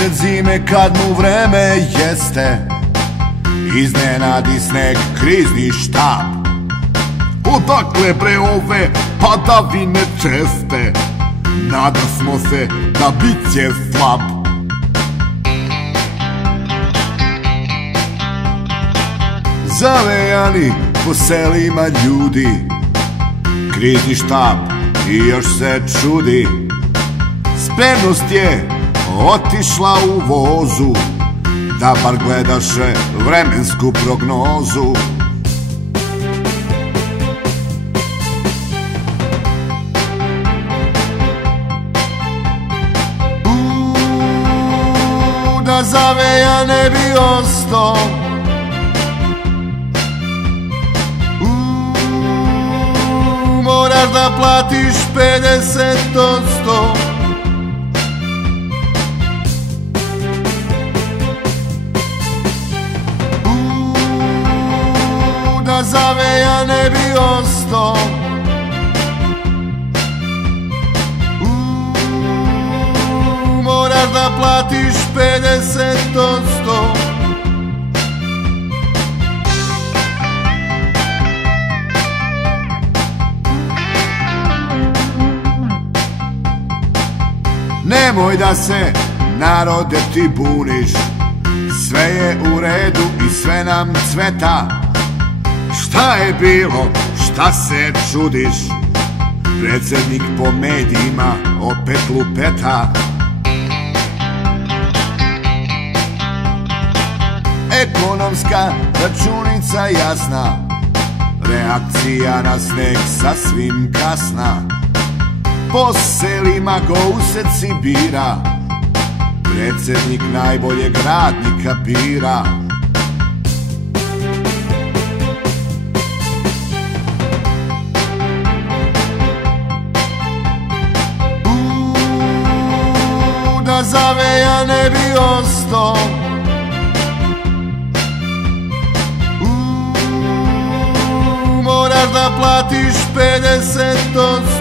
Usred zime kad mu vreme jeste, iznenadi sneg krizni štab. Odakle bre ove padavine česte, nadasmo se da bit će slab. Zavejani po selima ljudi, krizni štab i još se čudi. Spremnost je otišla u vozu, da bar gledaše vremensku prognozu. Da zaveja ne bi ostao, moraš da platiš 50%. Da zaveja ne bi ostao, moraš da platiš 50%. Nemoj da se, narode, ti buniš, sve je u redu i sve nam cveta. Šta je bilo, šta se čudiš, predsednik po medijima opet lupeta. Ekonomska računica jasna, reakcija na sneg sasvim kasna. Po selima go usred Sibira, predsednik najboljeg radnika bira. Da zaveja ne bi ostao, moraš da platiš 50%.